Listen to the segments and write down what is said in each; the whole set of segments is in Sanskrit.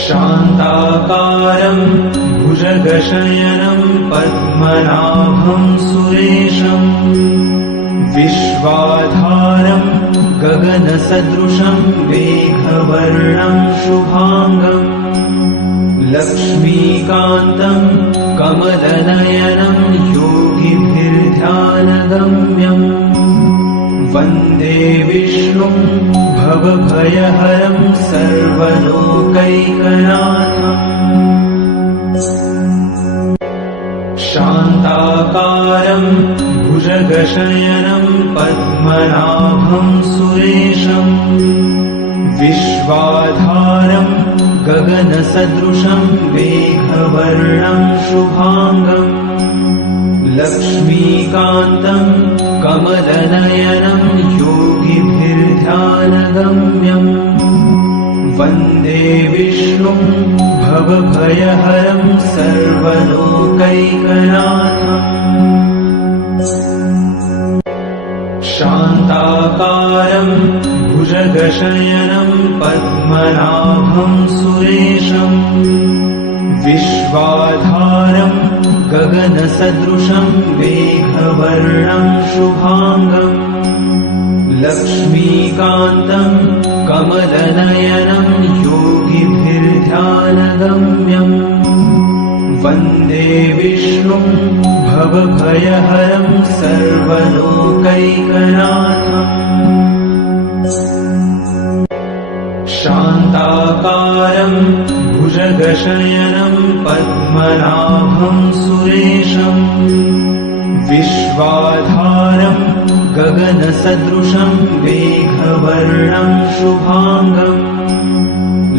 शान्ताकारं भुजगशयनं पद्मनाभं सुरेशं विश्वाधारं गगनसदृशं मेघवर्णं शुभांगं लक्ष्मीकान्तं कमलनयनं योगिभिर्ध्यानगम्यम् वन्दे विष्णुं भवभयहरं सर्वलोकैकनाथम् शान्ताकारं भुजगशयनं पद्मनाभं सुरेशं विश्वाधारं गगनसदृशं मेघवर्णं शुभांगं लक्ष्मीकान्तं कमलनयनं योगिभिर्ध्यानगम्यम् वन्दे विष्णुं भवभयहरं सर्वलोकैकनाथम् शान्ताकारं भुजगशयनं पद्मनाभं सुरेशं विश्वाधारं गगनसदृशं मेघवर्णं शुभांगं लक्ष्मीकान्तं कमलनयनं योगिभिर्ध्यानगम्यम् वन्दे विष्णुं भवभयहरं सर्वलोकैकनाथम् शान्ताकारं भुजगशयनं पद्मनाभं सुरेशं विश्वाधारं गगनसदृशं मेघवर्णं शुभांगं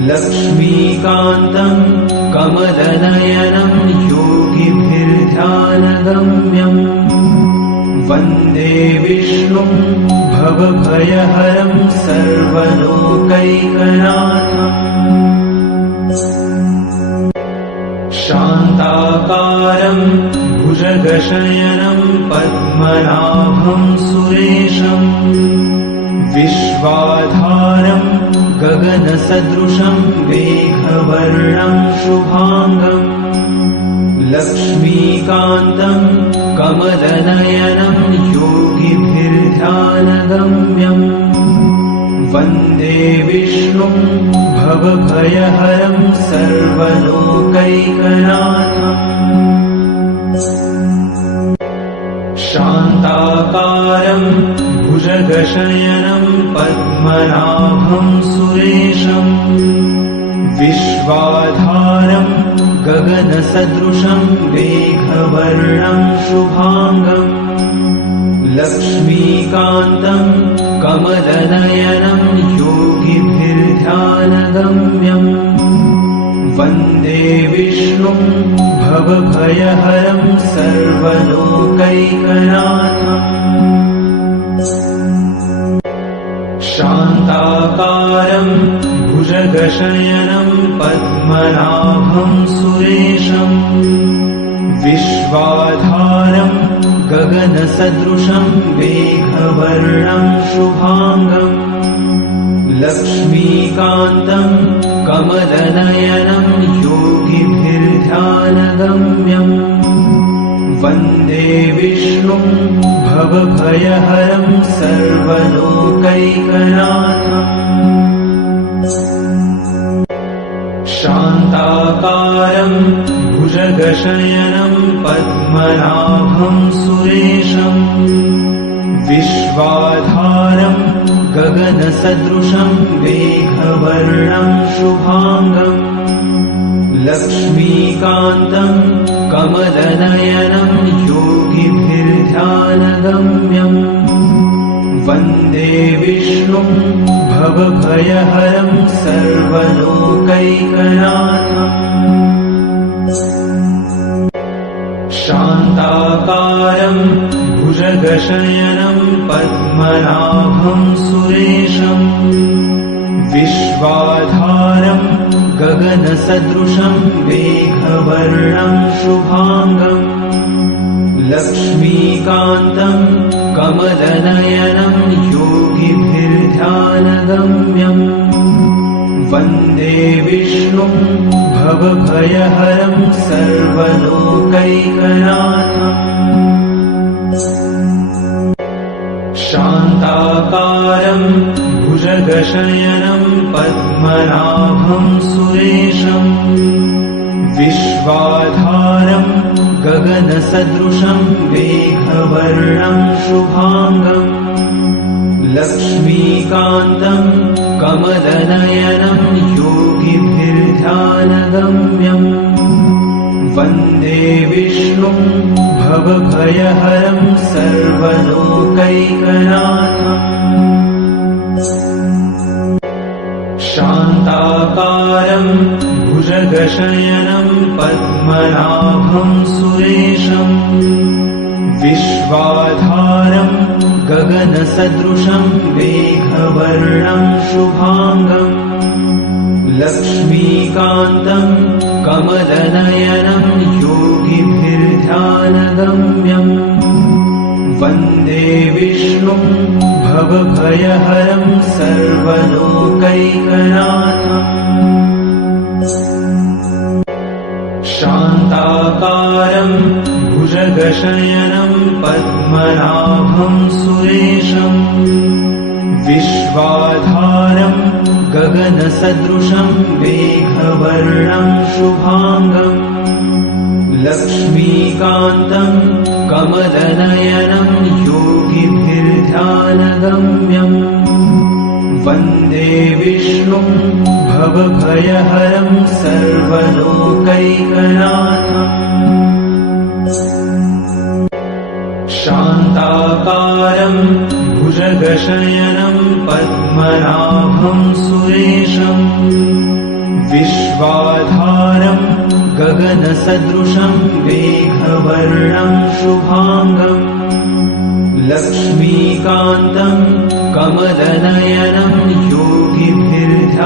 लक्ष्मीकान्तं कमलनयनं योगिभिर्ध्यानगम्यम् वन्दे विष्णुं भवभयहरं सर्वलोकैकनाथम् शान्ताकारं भुजगशयनं पद्मनाभं सुरेशं विश्वाधारं गगनसदृशं मेघवर्णं शुभांगं लक्ष्मीकान्तं कमलनयनं योगिभिर्ध्यानगम्यम् वन्दे विष्णुं भवभयहरं सर्वलोकैकनाथम् शान्ताकारं भुजगशयनं पद्मनाभं सुरेशं विश्वाधारं गगनसदृशं मेघवर्णं शुभांगं लक्ष्मीकान्तं कमलनयनं योगिभिर्ध्यानगम्यम् वन्दे विष्णुं भवभयहरं सर्वलोकैकनाथम् शान्ताकारं भुजगशयनं पद्मनाभं सुरेशं विश्वाधारं गगनसदृशं मेघवर्णं शुभांगं लक्ष्मीकान्तं कमलनयनं योगिभिर्ध्यानगम्यम् वन्दे विष्णुं भवभयहरं सर्वलोकैकनाथम् शान्ताकारं भुजगशयनं पद्मनाभं सुरेशं विश्वाधारं गगनसदृशं मेघवर्णं शुभांगं लक्ष्मीकान्तं कमलनयनं योगिभिर्ध्यानगम्यम् वन्दे विष्णुं भवभयहरं सर्वलोकैकनाथम् शान्ताकारं भुजगशयनं पद्मनाभं सुरेशं विश्वाधारं गगनसदृशं मेघवर्णं शुभांगं लक्ष्मीकान्तं कमलनयनं योगिभिर्ध्यानगम्यम् वन्दे विष्णुं भवभयहरं सर्वलोकैकनाथम् शान्ताकारं भुजगशयनं पद्मनाभं सुरेशम् विश्वाधारं गगनसदृशं मेघवर्णं शुभाङ्गम् लक्ष्मीकान्तं कमलनयनं योगिभिर्ध्यानगम्यम् वन्दे विष्णुं भवभयहरं सर्वलोकैकनाथम् शान्ताकारं भुजगशयनं पद्मनाभं सुरेशम् विश्वाधारं गगनसदृशं मेघवर्णं शुभाङ्गम् लक्ष्मीकान्तं कमलनयनं योगिभिर्ध्यानगम्यम् वन्दे विष्णुं भवभयहरं सर्वलोकैकनाथम् शान्ताकारं भुजगशयनं पद्मनाभं सुरेशम् विश्वाधारं गगनसदृशं मेघवर्णं शुभाङ्गम् लक्ष्मीकान्तं कमलनयनं योगिभिर्ध्यानगम्यम् वन्दे विष्णुं भवभयहरं सर्वलोकैकनाथम् शान्ताकारं भुजगशयनं पद्मनाभं सुरेशम् विश्वाधारं गगनसदृशं मेघवर्णं शुभाङ्गम् लक्ष्मीकान्तं कमलनयनं योगिभिर्ध्यानगम्यम्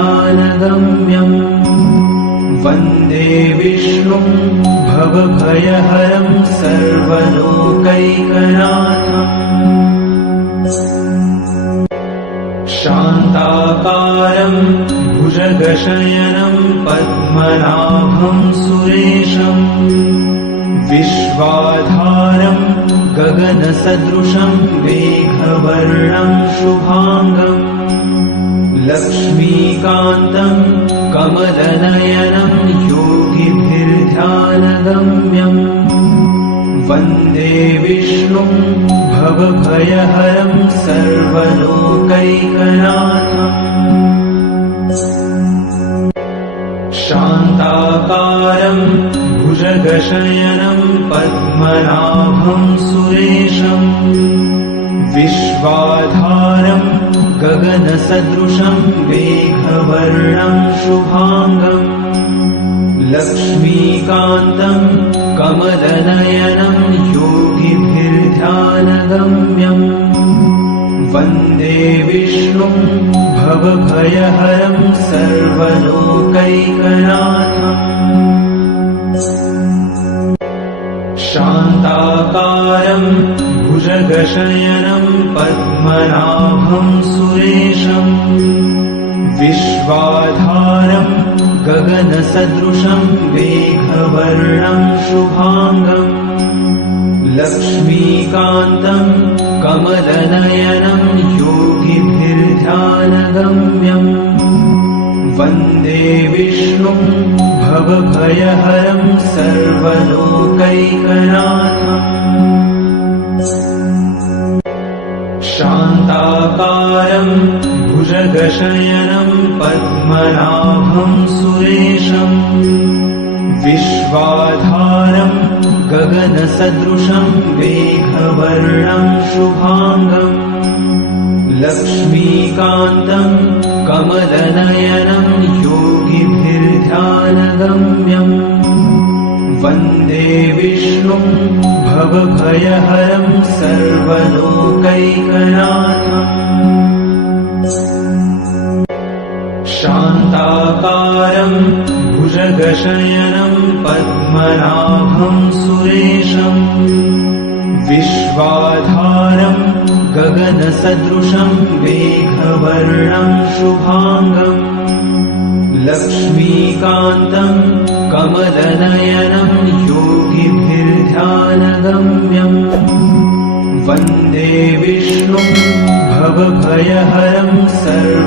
वन्दे विष्णुं भवभयहरं सर्वलोकैकनाथम् शान्ताकारं भुजगशयनं पद्मनाभं सुरेशम् विश्वाधारं गगनसदृशं मेघवर्णं शुभाङ्गम् लक्ष्मीकान्तं कमलनयनं योगिभिर्ध्यानगम्यम् वन्दे विष्णुं भवभयहरं सर्वलोकैकनाथम् शान्ताकारं भुजगशयनं पद्मनाभं सुरेशम् विश्वाधारं गगनसदृशं मेघवर्णं शुभाङ्गम् लक्ष्मीकान्तं कमलनयनं योगिभिर्ध्यानगम्यम् वन्दे विष्णुं भवभयहरं सर्वलोकैकनाथम् शान्ताकारं भुजगशयनं पद्मनाभं सुरेशम् विश्वाधारं गगनसदृशं मेघवर्णं शुभाङ्गम् लक्ष्मीकान्तं कमलनयनं योगिभिर्ध्यानगम्यम् वन्दे विष्णुं भवभयहरं सर्वलोकैकनाथम् शान्ताकारं भुजगशयनं पद्मनाभं सुरेशम् विश्वाधारं गगनसदृशं मेघवर्णं शुभाङ्गम् लक्ष्मीकान्तं कमलनयनं योगिभिर्ध्यानगम्यम् वन्दे विष्णुं भवभयहरं सर्वलोकैकनाथम् शान्ताकारं भुजगशयनं पद्मनाभं सुरेशम् विश्वाधारं गगनसदृशं मेघवर्णं शुभाङ्गम् लक्ष्मीकान्तम् कमलनयनम् योगिभिर्ध्यानगम्यम् वन्दे विष्णुम् भवभयहरम् सर्व